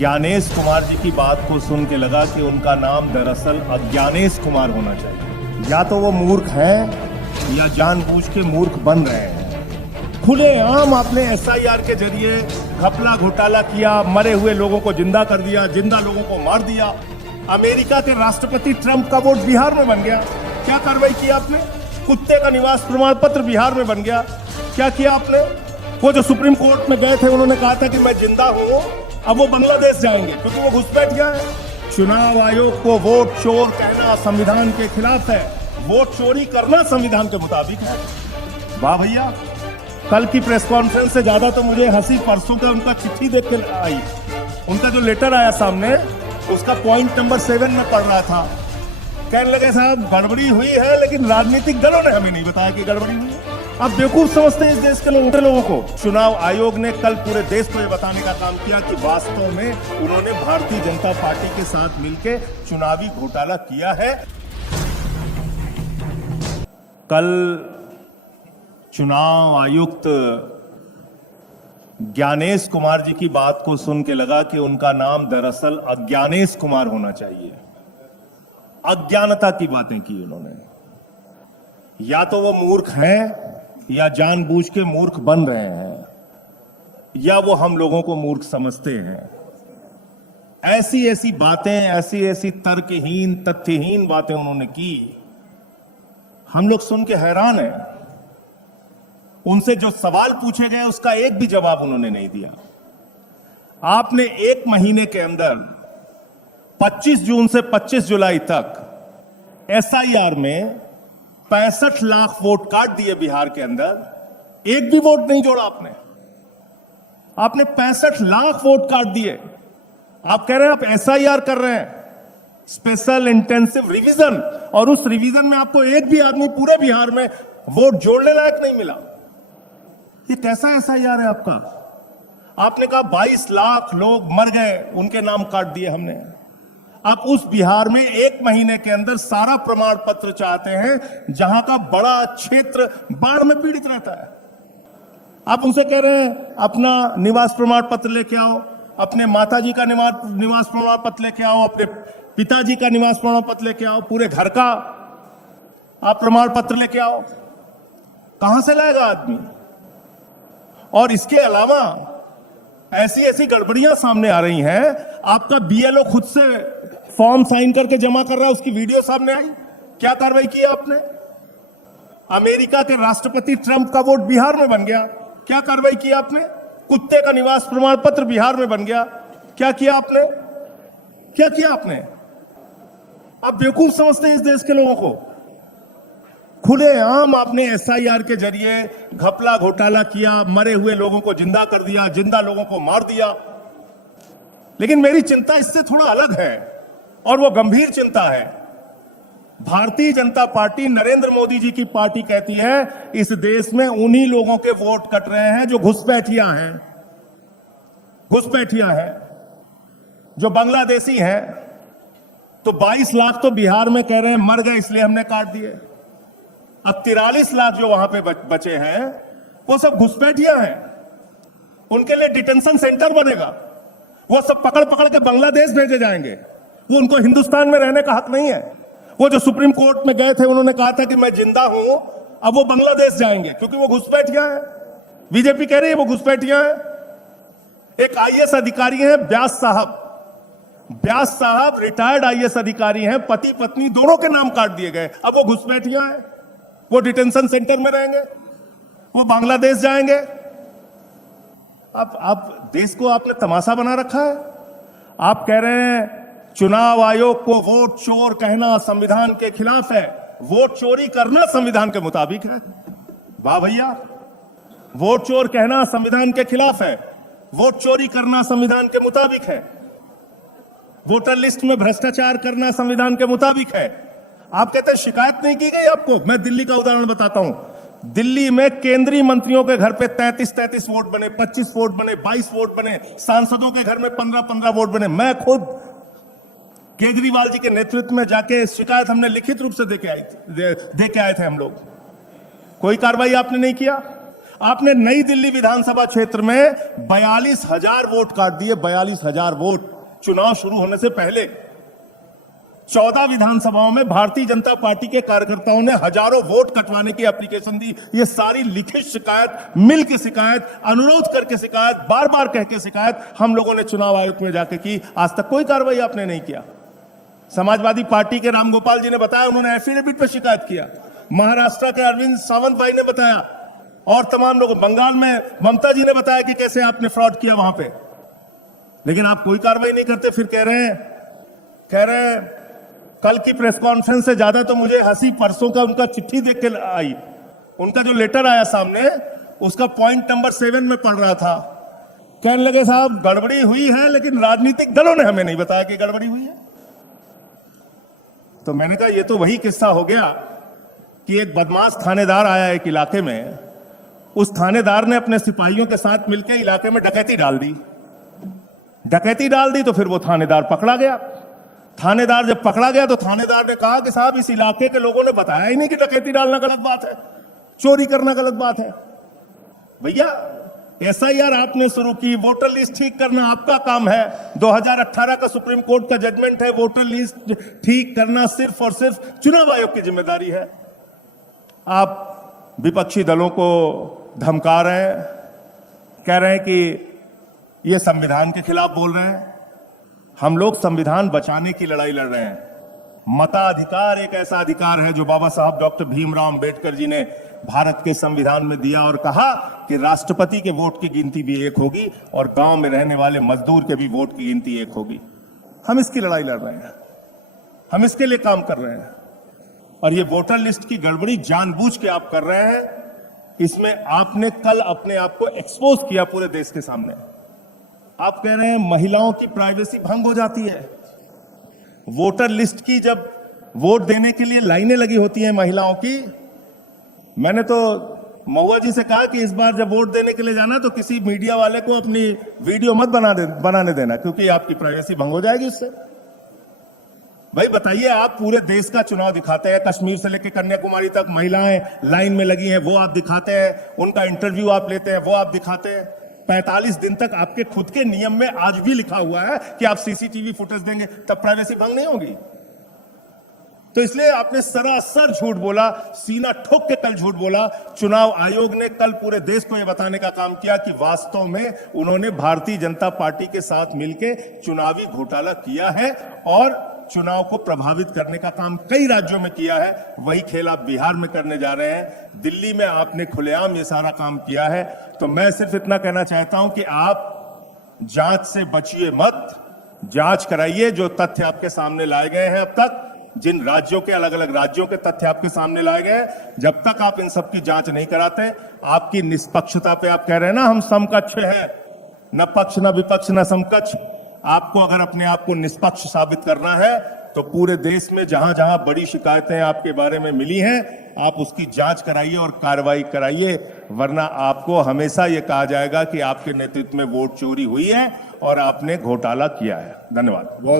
ज्ञानेश कुमार जी की बात को सुन के लगा कि उनका नाम दरअसल अज्ञानेश कुमार होना चाहिए। या तो वो मूर्ख हैं या जानबूझ के मूर्ख बन रहे हैं। खुलेआम आपने एसआईआर के जरिए घपला घोटाला किया, मरे हुए लोगों को जिंदा कर दिया, जिंदा लोगों को मार दिया। अमेरिका के राष्ट्रपति ट्रंप का वोट बिहार में बन गया। क्या कार्रवाई की आपने? कुत्ते का निवास प्रमाण पत्र बिहार में बन गया। क्या किया आपने? वो जो सुप्रीम कोर्ट में गए थे, उन्होंने कहा था कि मैं जिंदा हूं, अब वो बांग्लादेश जाएंगे क्योंकि वो घुसपैठिया है। चुनाव आयोग को वोट चोर कहना संविधान के खिलाफ है। वोट चोरी करना संविधान के मुताबिक है। वाह भैया, कल की प्रेस कॉन्फ्रेंस से ज्यादा तो मुझे हंसी परसों का उनका चिट्ठी देख के आई। उनका जो लेटर आया सामने, उसका पॉइंट नंबर 7 में पढ़ रहा था। कहने लगे साहब गड़बड़ी हुई है, लेकिन राजनीतिक दलों ने हमें नहीं बताया कि गड़बड़ी हुई है। आप बेवकूफ समझते हैं इस देश के लोगों को। चुनाव आयोग ने कल पूरे देश को यह बताने का काम किया कि वास्तव में उन्होंने भारतीय जनता पार्टी के साथ मिलकर चुनावी घोटाला किया है। कल चुनाव आयुक्त ज्ञानेश कुमार जी की बात को सुन के लगा कि उनका नाम दरअसल अज्ञानेश कुमार होना चाहिए। अज्ञानता की बातें की उन्होंने। या तो वो मूर्ख हैं या जानबूझ के मूर्ख बन रहे हैं, या वो हम लोगों को मूर्ख समझते हैं। ऐसी ऐसी बातें, ऐसी ऐसी तर्कहीन तथ्यहीन बातें उन्होंने की, हम लोग सुन के हैरान हैं। उनसे जो सवाल पूछे गए उसका एक भी जवाब उन्होंने नहीं दिया। आपने एक महीने के अंदर 25 जून से 25 जुलाई तक एसआईआर में 65 लाख वोट काट दिए बिहार के अंदर। एक भी वोट नहीं जोड़ा आपने। आपने 65 लाख वोट काट दिए। आप कह रहे हैं आप एसआईआर कर रहे हैं, स्पेशल इंटेंसिव रिवीजन, और उस रिवीजन में आपको एक भी आदमी पूरे बिहार में वोट जोड़ने लायक नहीं मिला। ये कैसा एसआईआर है आपका? आपने कहा 22 लाख लोग मर गए, उनके नाम काट दिए हमने। आप उस बिहार में एक महीने के अंदर सारा प्रमाण पत्र चाहते हैं जहां का बड़ा क्षेत्र बाढ़ में पीड़ित रहता है। आप उनसे कह रहे हैं अपना निवास प्रमाण पत्र लेके आओ, अपने माताजी का निवास प्रमाण पत्र लेके आओ, अपने पिताजी का निवास प्रमाण पत्र लेके आओ, पूरे घर का आप प्रमाण पत्र लेके आओ। कहां से लाएगा आदमी? और इसके अलावा ऐसी ऐसी गड़बड़ियां सामने आ रही हैं। आपका बीएलओ खुद से फॉर्म साइन करके जमा कर रहा है, उसकी वीडियो सामने आई। क्या कार्रवाई की आपने? अमेरिका के राष्ट्रपति ट्रंप का वोट बिहार में बन गया। क्या कार्रवाई की आपने? कुत्ते का निवास प्रमाण पत्र बिहार में बन गया। क्या किया आपने? क्या किया आपने? आप बेवकूफ समझते हैं इस देश के लोगों को। खुलेआम आपने एसआईआर के जरिए घपला घोटाला किया, मरे हुए लोगों को जिंदा कर दिया, जिंदा लोगों को मार दिया। लेकिन मेरी चिंता इससे थोड़ा अलग है, और वो गंभीर चिंता है। भारतीय जनता पार्टी, नरेंद्र मोदी जी की पार्टी कहती है इस देश में उन्हीं लोगों के वोट कट रहे हैं जो घुसपैठिया हैं, घुसपैठिया हैं, जो बांग्लादेशी हैं। तो 22 लाख तो बिहार में कह रहे हैं मर गए इसलिए हमने काट दिए। अब 43 लाख जो वहां पे बचे हैं वो सब घुसपैठिया हैं। उनके लिए डिटेंशन सेंटर बनेगा। वो सब पकड़ पकड़ के बांग्लादेश भेजे जाएंगे। वो उनको हिंदुस्तान में रहने का हक नहीं है। वो जो सुप्रीम कोर्ट में गए थे, उन्होंने कहा था कि मैं जिंदा हूं, अब वो बांग्लादेश जाएंगे क्योंकि वो घुसपैठिया है। बीजेपी कह रही है वो घुसपैठिया है। एक आईएएस अधिकारी हैं व्यास साहब। व्यास साहब रिटायर्ड आईएएस अधिकारी हैं, पति पत्नी दोनों के नाम काट दिए गए। अब वो घुसपैठिया है, वो डिटेंशन सेंटर में रहेंगे, वो बांग्लादेश जाएंगे। अब देश को आपने तमाशा बना रखा है। आप कह रहे हैं चुनाव आयोग को वोट चोर कहना संविधान के खिलाफ है। वोट चोरी करना संविधान के मुताबिक है। वाह भैया, वोट चोर कहना संविधान के खिलाफ है, वोट चोरी करना संविधान के मुताबिक है, वोटर लिस्ट में भ्रष्टाचार करना संविधान के मुताबिक है। आप कहते हैं शिकायत नहीं की गई आपको। मैं दिल्ली का उदाहरण बताता हूं। दिल्ली में केंद्रीय मंत्रियों के घर पे 33 वोट बने, 25 वोट बने, 22 वोट बने, सांसदों के घर में 15 वोट बने। मैं खुद केजरीवाल जी के नेतृत्व में जाके शिकायत हमने लिखित रूप से दे के आए थे हम लोग। कोई कार्रवाई आपने नहीं किया। आपने नई दिल्ली विधानसभा क्षेत्र में 42,000 वोट काट दिए, 42,000 वोट चुनाव शुरू होने से पहले। 14 विधानसभाओं में भारतीय जनता पार्टी के कार्यकर्ताओं ने हजारों वोट कटवाने की एप्लीकेशन दी। ये सारी लिखित शिकायत, मिल के शिकायत, अनुरोध करके शिकायत, बार बार कह के शिकायत हम लोगों ने चुनाव आयोग में जाके की। आज तक कोई कार्रवाई आपने नहीं किया। समाजवादी पार्टी के रामगोपाल जी ने बताया, उन्होंने एफिडेविट पर शिकायत किया। महाराष्ट्र के अरविंद सावंत भाई ने बताया और तमाम लोग, बंगाल में ममता जी ने बताया कि कैसे आपने फ्रॉड किया वहां पे। लेकिन आप कोई कार्रवाई नहीं करते। फिर कह रहे हैं कल की प्रेस कॉन्फ्रेंस से ज्यादा तो मुझे हंसी परसों का उनका चिट्ठी देख के आई। उनका जो लेटर आया सामने, उसका पॉइंट नंबर 7 में पढ़ रहा था। कहने लगे साहब गड़बड़ी हुई है, लेकिन राजनीतिक दलों ने हमें नहीं बताया कि गड़बड़ी हुई है। तो मैंने कहा ये तो वही किस्सा हो गया कि एक बदमाश थानेदार आया एक इलाके में, उस थानेदार ने अपने सिपाहियों के साथ मिलकर इलाके में डकैती डाल दी। तो फिर वो थानेदार पकड़ा गया। थानेदार जब पकड़ा गया तो थानेदार ने कहा कि साहब इस इलाके के लोगों ने बताया ही नहीं कि डकैती डालना गलत बात है, चोरी करना गलत बात है। भैया एसआईआर आपने शुरू की, वोटर लिस्ट ठीक करना आपका काम है। 2018 का सुप्रीम कोर्ट का जजमेंट है, वोटर लिस्ट ठीक करना सिर्फ और सिर्फ चुनाव आयोग की जिम्मेदारी है। आप विपक्षी दलों को धमका रहे हैं, कह रहे हैं कि ये संविधान के खिलाफ बोल रहे हैं। हम लोग संविधान बचाने की लड़ाई लड़ रहे हैं। मताधिकार एक ऐसा अधिकार है जो बाबा साहब डॉक्टर भीमराव अंबेडकर जी ने भारत के संविधान में दिया और कहा कि राष्ट्रपति के वोट की गिनती भी एक होगी और गांव में रहने वाले मजदूर के भी वोट की गिनती एक होगी। हम इसकी लड़ाई लड़ रहे हैं, हम इसके लिए काम कर रहे हैं। और ये वोटर लिस्ट की गड़बड़ी जानबूझ के आप कर रहे हैं। इसमें आपने कल अपने आप को एक्सपोज किया पूरे देश के सामने। आप कह रहे हैं महिलाओं की प्राइवेसी भंग हो जाती है। वोटर लिस्ट की जब वोट देने के लिए लाइनें लगी होती हैं महिलाओं की, मैंने तो महुआ जी से कहा कि इस बार जब वोट देने के लिए जाना तो किसी मीडिया वाले को अपनी वीडियो मत बनाने देना, क्योंकि आपकी प्राइवेसी भंग हो जाएगी उससे। भाई बताइए, आप पूरे देश का चुनाव दिखाते हैं, कश्मीर से लेकर कन्याकुमारी तक महिलाएं लाइन में लगी हैं, वो आप दिखाते हैं। उनका इंटरव्यू आप लेते हैं, वो आप दिखाते हैं। 45 दिन तक आपके खुद के नियम में आज भी लिखा हुआ है कि आप सीसीटीवी फुटेज देंगे, तब प्राइवेसी भंग नहीं होगी। तो इसलिए आपने सरासर झूठ बोला, सीना ठोक के कल झूठ बोला। चुनाव आयोग ने कल पूरे देश को यह बताने का काम किया कि वास्तव में उन्होंने भारतीय जनता पार्टी के साथ मिलकर चुनावी घोटाला किया है और चुनाव को प्रभावित करने का काम कई राज्यों में किया है। वही खेल आप बिहार में करने जा रहे हैं। दिल्ली में आपने खुलेआम ये सारा काम किया है। तो मैं सिर्फ इतना कहना चाहता हूं कि आप जांच से बचिए मत, जांच कराइए। जो तथ्य आपके सामने लाए गए हैं अब तक, जिन राज्यों के अलग अलग राज्यों के तथ्य आपके सामने लाए गए, जब तक आप इन सब की जांच नहीं कराते, आपकी निष्पक्षता पे आप कह रहे हैं ना हम समकक्ष हैं, न पक्ष न विपक्ष न समकक्ष। आपको अगर अपने आप को निष्पक्ष साबित करना है तो पूरे देश में जहां जहां बड़ी शिकायतें आपके बारे में मिली हैं, आप उसकी जांच कराइए और कार्रवाई कराइए। वरना आपको हमेशा यह कहा जाएगा कि आपके नेतृत्व में वोट चोरी हुई है और आपने घोटाला किया है। धन्यवाद।